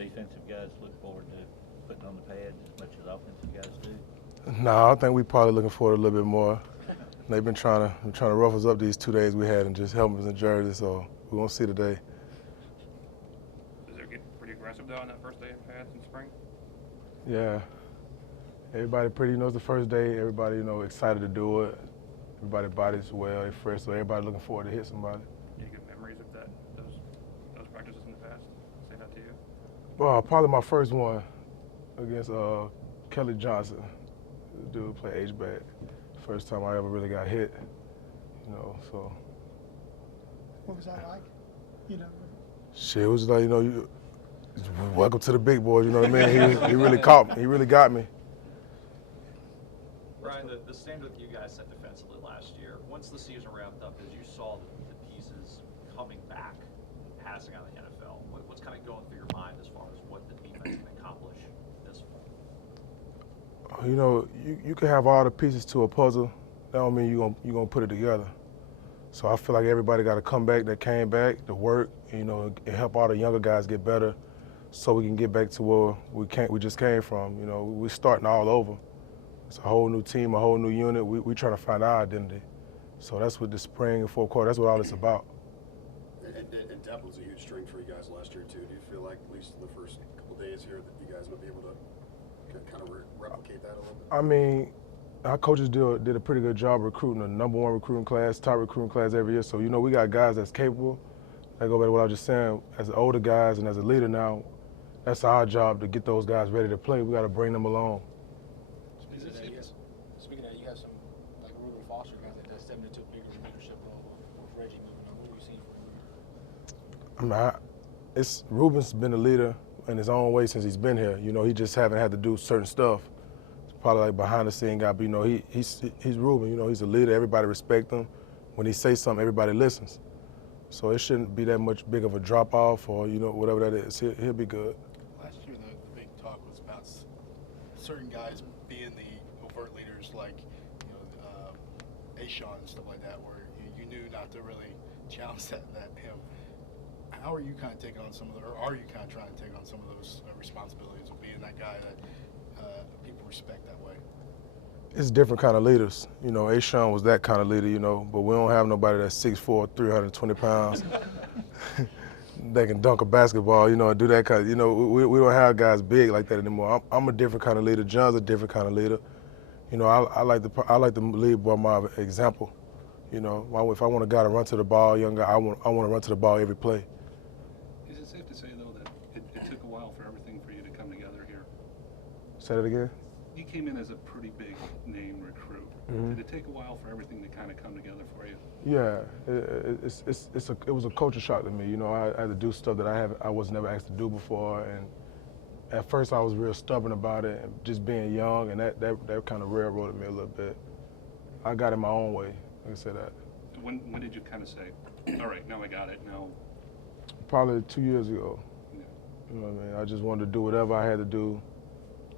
defensive guys look forward to putting on the pads as much as offensive guys do? No, I think we probably looking forward a little bit more. They've been trying to rough us up these 2 days we had and just help us in Jersey, so we're going to see today. Does it get pretty aggressive, though, on that first day in pads in spring? Yeah. Everybody it's the first day, everybody, excited to do it. Everybody body's well, they're fresh, so everybody looking forward to hit somebody. Do you get memories of those practices in the past? Stand out to you? Well, probably my first one against Kelly Johnson. The dude played H-back. First time I ever really got hit, so. What was that like? Shit, it was like, welcome to the big boys, you know what I mean? He really caught me. He really got me. Ryan, the standard that you guys set defensively last year, once the season wrapped up, as you saw the pieces coming back, passing on the NFL, what's kind of going through your mind as far as what the defense can accomplish this fall? You can have all the pieces to a puzzle. That don't mean you're gonna put it together. So I feel like everybody got to come back that came back to work, and help all the younger guys get better, so we can get back to where we just came from. We're starting all over. It's a whole new team, a whole new unit. We trying to find our identity. So that's what the spring and fourth quarter, that's what all it's about. And depth was a huge strength for you guys last year, too. Do you feel like, at least in the first couple of days here, that you guys might be able to kind of replicate that a little bit? I mean, our coaches did a pretty good job recruiting, the #1 recruiting class, top recruiting class every year. So, we got guys that's capable. I go back to what I was just saying, as the older guys and as a leader now, that's our job to get those guys ready to play. We got to bring them along. Speaking of that, you have some, like Ruben Foster guys that does stepping into a bigger leadership role with Reggie moving on. What are you seeing from him? Ruben's been a leader in his own way since he's been here. He just haven't had to do certain stuff. It's probably like behind the scene guy, but he's Ruben. He's a leader. Everybody respect him. When he says something, everybody listens. So it shouldn't be that much big of a drop off or whatever that is. He'll be good. Last year, the big talk was about certain guys being the overt leaders, like Ashawn and stuff like that, where you knew not to really challenge that him. How are you kind of taking on or are you kind of trying to take on some of those responsibilities of being that guy that people respect that way? It's different kind of leaders. Ashawn was that kind of leader, but we don't have nobody that's 6'4", 320 pounds that can dunk a basketball, and do that kind of, we don't have guys big like that anymore. I'm a different kind of leader. John's a different kind of leader. I like to lead by my example. If I want a guy to run to the ball, young guy, I want to run to the ball every play. Is it safe to say, though, that it took a while for everything for you to come together here? Say that again? You came in as a pretty big name recruit. Mm-hmm. Did it take a while for everything to kind of come together for you? Yeah, it was a culture shock to me. I had to do stuff that I was never asked to do before, and at first I was real stubborn about it, and just being young, and that kind of railroaded me a little bit. I got it my own way. Like I said that. When did you kind of say, all right, now I got it, now? Probably 2 years ago. Yeah. You know what I mean? I just wanted to do whatever I had to do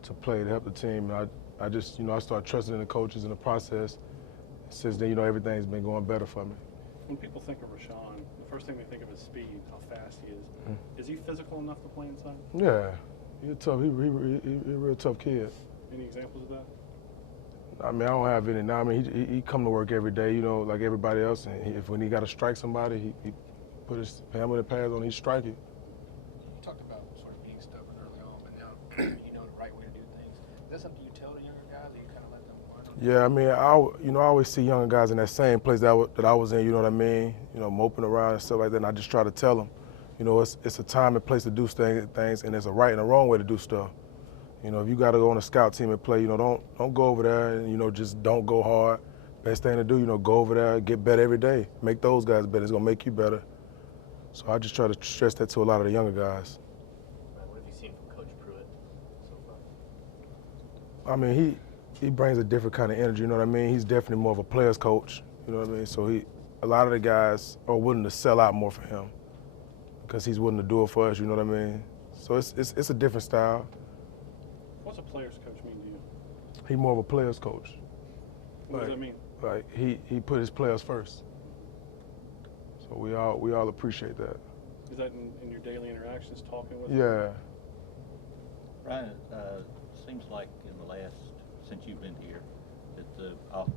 to play, to help the team. And I just, I started trusting in the coaches in the process. Since then, everything's been going better for me. When people think of Rashawn, the first thing they think of is speed, how fast he is. Mm-hmm. Is he physical enough to play inside? Yeah, he's tough. He's a real tough kid. Any examples of that? I mean, I don't have any now. I mean, he come to work every day, like everybody else. And when he got to strike somebody, he put his helmet and pads on, he's striking. You talked about sort of being stubborn early on, but now you know the right way to do things. Is that something you tell the younger guys, or you kind of let them learn on? Yeah, I mean, I always see younger guys in that same place that I was in. You know what I mean? Moping around and stuff like that. And I just try to tell them, it's a time and place to do things, and there's a right and a wrong way to do stuff. If you got to go on a scout team and play, don't go over there and, just don't go hard. Best thing to do, go over there, get better every day. Make those guys better. It's going to make you better. So I just try to stress that to a lot of the younger guys. What have you seen from Coach Pruitt so far? I mean, he brings a different kind of energy, you know what I mean? He's definitely more of a player's coach, you know what I mean? So a lot of the guys are willing to sell out more for him because he's willing to do it for us, you know what I mean? So it's a different style. What's a player's coach mean to you? He's more of a player's coach. What does that mean? Like he put his players first. So we all appreciate that. Is that in your daily interactions, talking with Yeah, Ryan, seems like in the last, since you've been here, that the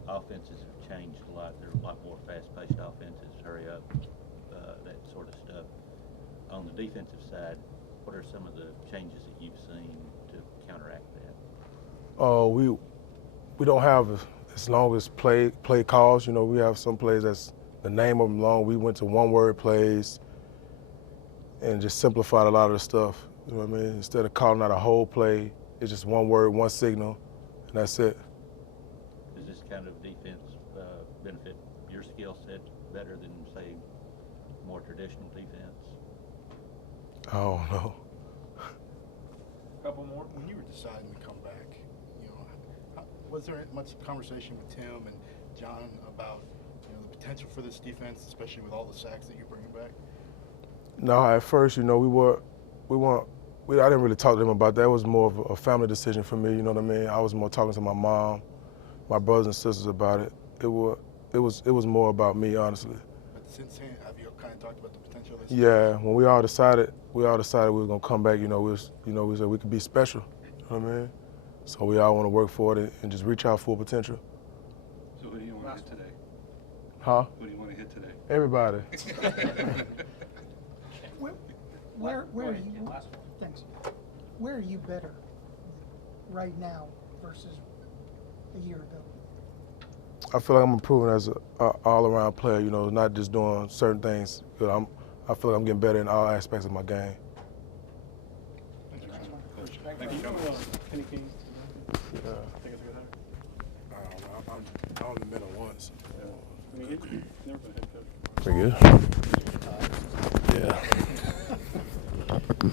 offenses have changed a lot. There are a lot more fast-paced offenses, hurry up, that sort of stuff. On the defensive side, what are some of the changes that you've seen to counteract that? We don't have as long as play calls. You know, we have some plays that's the name of them long. We went to one-word plays and just simplified a lot of the stuff. You know what I mean? Instead of calling out a whole play, it's just one word, one signal, and that's it. Does this kind of defense benefit your skill set better than, say, more traditional defense? I don't know. Couple more. When you were deciding to come back, you know, was there much conversation with Tim and John about, you know, the potential for this defense, especially with all the sacks that you're bringing back? No, at first, you know, I didn't really talk to them about that. It was more of a family decision for me. You know what I mean? I was more talking to my mom, my brothers and sisters about it. It was more about me, honestly. But since then, have you kind of talked about the potential of this? Yeah, when we all decided we were gonna come back. You know, we said we could be special. You know what I mean? So we all want to work for it and just reach our full potential. So who do you want to hit today? Huh? Who do you want to hit today? Everybody. Where are you? Last one. Thanks. Where are you better right now versus a year ago? I feel like I'm improving as an all-around player. You know, not just doing certain things. You know, I feel like I'm getting better in all aspects of my game. Thank you. Kenny King. Yeah. Think it's a good hire? I'm in the middle once. I mean, he's never been head coach. Pretty good. Yeah.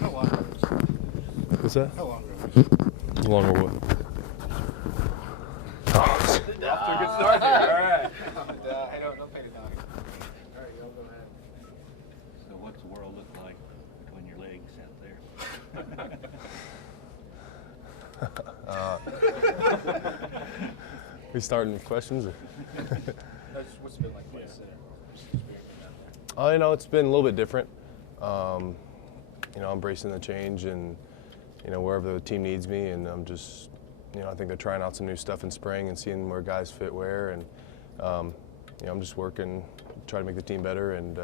How long ago was it? What's that? How long ago was it? Longer what? Off to a good start here. All right. Hey, don't pay the dog. All right, y'all go ahead. So what's the world look like between your legs out there? We starting with questions? Or? What's it been like playing center? Just experience down there. Oh, you know, it's been a little bit different. You know, I'm embracing the change and, you know, wherever the team needs me, and I'm just, you know, I think they're trying out some new stuff in spring and seeing where guys fit where, and, you know, I'm just working, trying to make the team better, and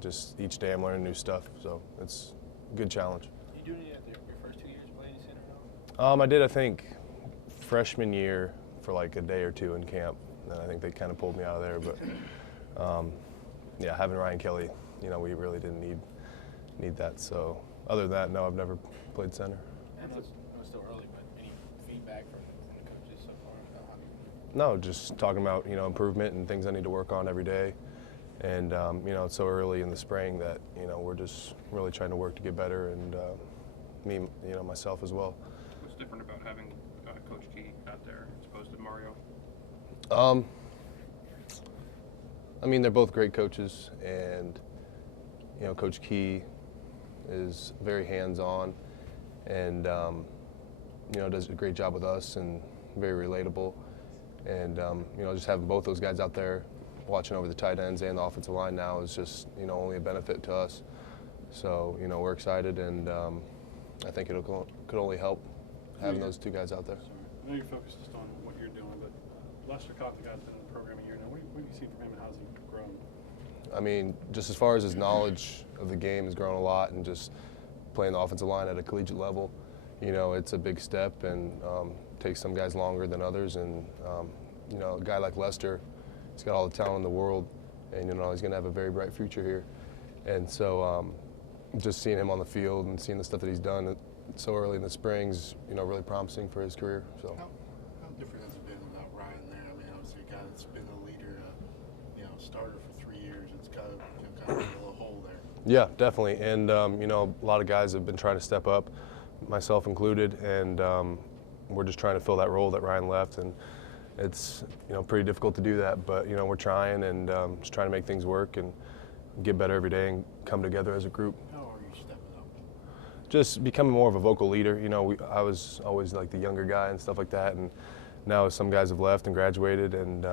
just each day I'm learning new stuff, so it's a good challenge. You doing it your first 2 years playing center at all? I did, I think, freshman year for like a day or two in camp, and I think they kind of pulled me out of there, but yeah, having Ryan Kelly, you know, we really didn't need that. So other than that, no, I've never played center. I know it's still early, but any feedback from the coaches so far about how you? No, just talking about, you know, improvement and things I need to work on every day. And, you know, it's so early in the spring that, you know, we're just really trying to work to get better, and me, you know, myself as well. What's different about having Coach Key out there as opposed to Mario? I mean, they're both great coaches, and, you know, Coach Key is very hands-on and, you know, does a great job with us and very relatable. And, you know, just having both those guys out there watching over the tight ends and the offensive line now is just, you know, only a benefit to us. So, you know, we're excited, and I think it could only help having those two guys out there. Sorry. I know you're focused just on what you're doing, but Lester Cobb, the guy's been in the program a year now. What do you see from him, and how's he grown? I mean, just as far as his knowledge of the game has grown a lot, and just playing the offensive line at a collegiate level, you know, it's a big step, and takes some guys longer than others. And, you know, a guy like Lester, he's got all the talent in the world, and, you know, he's going to have a very bright future here. And so just seeing him on the field and seeing the stuff that he's done so early in the spring's, you know, really promising for his career. So. How different has it been without Ryan there? I mean, obviously a guy that's been a leader, you know, starter for 3 years. It's got to, you know, kind of a little hole there. Yeah, definitely. And, you know, a lot of guys have been trying to step up, myself included, and we're just trying to fill that role that Ryan left. And it's, you know, pretty difficult to do that, but, you know, we're trying, and just trying to make things work and get better every day and come together as a group. How are you stepping up? Just becoming more of a vocal leader. You know, I was always like the younger guy and stuff like that, and now some guys have left and graduated, and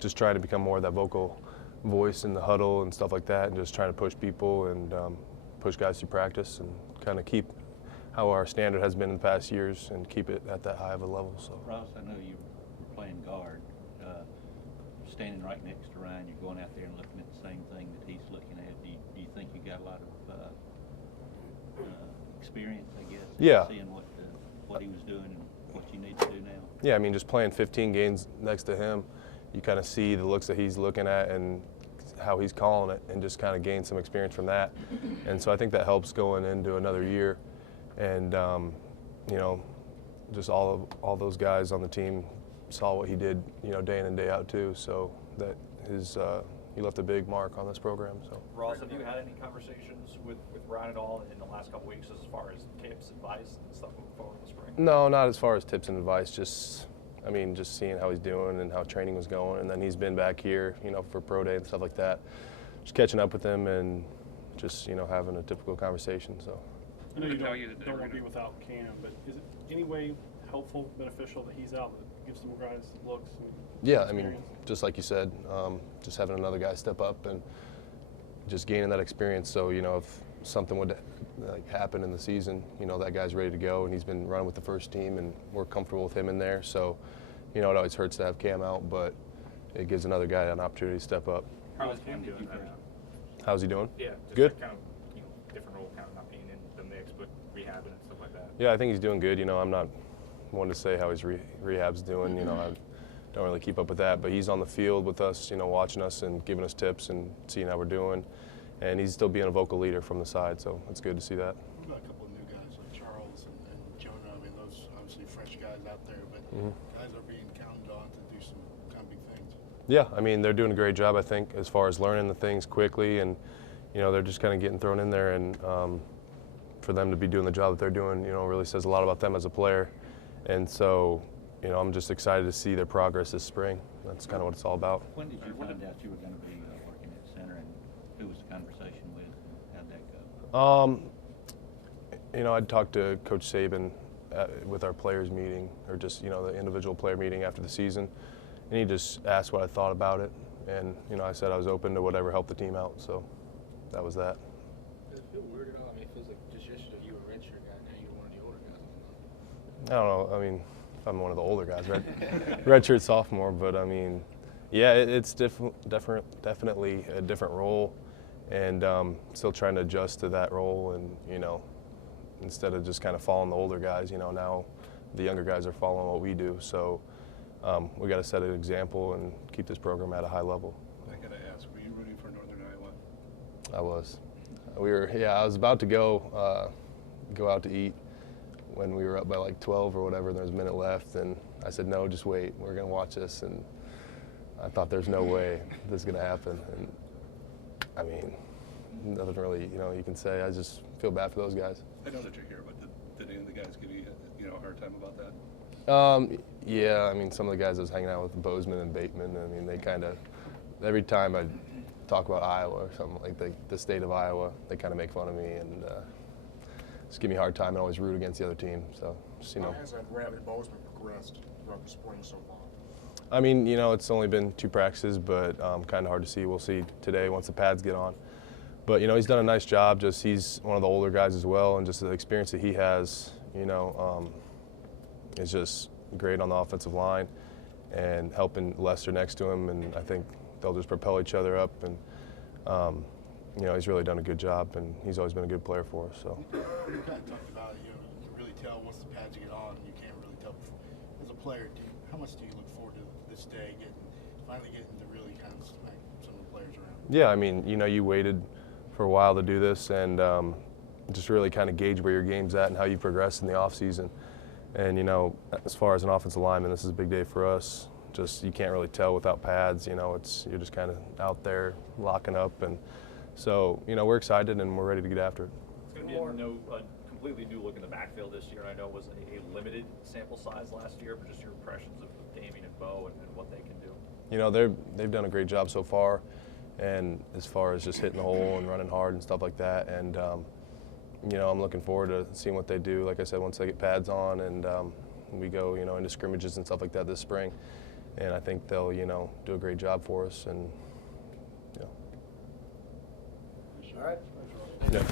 just trying to become more of that vocal voice in the huddle and stuff like that, and just trying to push people and push guys through practice and kind of keep how our standard has been in the past years and keep it at that high of a level. So. Ross, I know you were playing guard. Standing right next to Ryan, you're going out there and looking at the same thing that he's looking at. Do you think you got a lot of experience, I guess, in Yeah. seeing what he was doing and what you need to do now? Yeah, I mean, just playing 15 games next to him, you kind of see the looks that he's looking at and how he's calling it, and just kind of gain some experience from that. And so I think that helps going into another year. And you know, just all those guys on the team saw what he did, you know, day in and day out too. So that he left a big mark on this program. So. Ross, have you had any conversations with Ryan at all in the last couple weeks as far as tips, advice, and stuff moving forward in the spring? No, not as far as tips and advice. Just, I mean, just seeing how he's doing and how training was going, and then he's been back here, you know, for pro day and stuff like that. Just catching up with him and just, you know, having a typical conversation. So. I know you Tell you that they don't were want to be gonna- without Cam, but is it any way helpful, beneficial that he's out, that gives some guys looks? And Yeah, I mean, experience? just like you said, just having another guy step up and just gaining that experience. So, you know, if something would like happen in the season, you know, that guy's ready to go, and he's been running with the first team, and we're comfortable with him in there. So, you know, it always hurts to have Cam out, but it gives another guy an opportunity to step up. How's Cam doing? How's he doing? Yeah, just Good. that kind of, you know, different role, kind of not being in the mix, but rehabbing and stuff like that. Yeah, I think he's doing good. You know, I'm not one to say how his rehab's doing. You know, I don't really keep up with that, but he's on the field with us, you know, watching us and giving us tips and seeing how we're doing. And he's still being a vocal leader from the side, so it's good to see that. What about a couple of new guys like Charles and Jonah? I mean, those obviously fresh guys out there, but guys are being counted on to do some kind of big things. Yeah, I mean, they're doing a great job, I think, as far as learning the things quickly, and, you know, they're just kind of getting thrown in there, and for them to be doing the job that they're doing, you know, really says a lot about them as a player. And so, you know, I'm just excited to see their progress this spring. That's kind of what it's all about. When did you find out you were going to be working at center, and who was the conversation with, and how'd that go? You know, I'd talked to Coach Saban with our players meeting, or just, you know, the individual player meeting after the season, and he just asked what I thought about it, and, you know, I said I was open to whatever helped the team out, so that was that. Does it feel weird at all? I mean, it feels like just yesterday you were a redshirt guy, now you're one of the older guys on the line. I don't know. I mean, I'm one of the older guys, right? Redshirt sophomore, but I mean, yeah, it's definitely a different role, and still trying to adjust to that role. And, you know, instead of just kind of following the older guys, you know, now the younger guys are following what we do. So we got to set an example and keep this program at a high level. I gotta ask, were you rooting for Northern Iowa? I was. I was about to go out to eat when we were up by like 12 or whatever, and there was a minute left, and I said, no, just wait, we're going to watch this. And I thought, there's no way this is going to happen. And I mean, nothing really, you know, you can say. I just feel bad for those guys. I know that you're here, but did any of the guys give you, you know, a hard time about that? Yeah, I mean, some of the guys I was hanging out with, Bozeman and Bateman, I mean, they kind of, every time I talk about Iowa or something like the state of Iowa, they kind of make fun of me and just give me a hard time and always root against the other team. So, just, you know. How has that Bradley Bozeman progressed throughout the spring so far? I mean, you know, it's only been 2 practices, but kind of hard to see. We'll see today once the pads get on. But, you know, he's done a nice job. Just he's one of the older guys as well, and just the experience that he has, you know, is just great on the offensive line and helping Lester next to him. And I think they'll just propel each other up. And, you know, he's really done a good job, and he's always been a good player for us. So. You kind of talked about, you know, you can really tell once the pads get on, you can't really tell. As a player, how much do you look forward to this day, finally getting to really kind of smack some of the players around? Yeah, I mean, you know, you waited for a while to do this, and just really kind of gauge where your game's at and how you progress in the offseason. And, you know, as far as an offensive lineman, this is a big day for us. Just, you can't really tell without pads, you know, you're just kind of out there locking up. And so, you know, we're excited and we're ready to get after it. It's going to be a completely new look in the backfield this year. I know it was a limited sample size last year, but just your impressions of Damien and Bo and what they can do. You know, they've done a great job so far, and as far as just hitting the hole and running hard and stuff like that. And, you know, I'm looking forward to seeing what they do, like I said, once they get pads on and we go, you know, into scrimmages and stuff like that this spring. And I think they'll, you know, do a great job for us. And, yeah. All right. Yeah.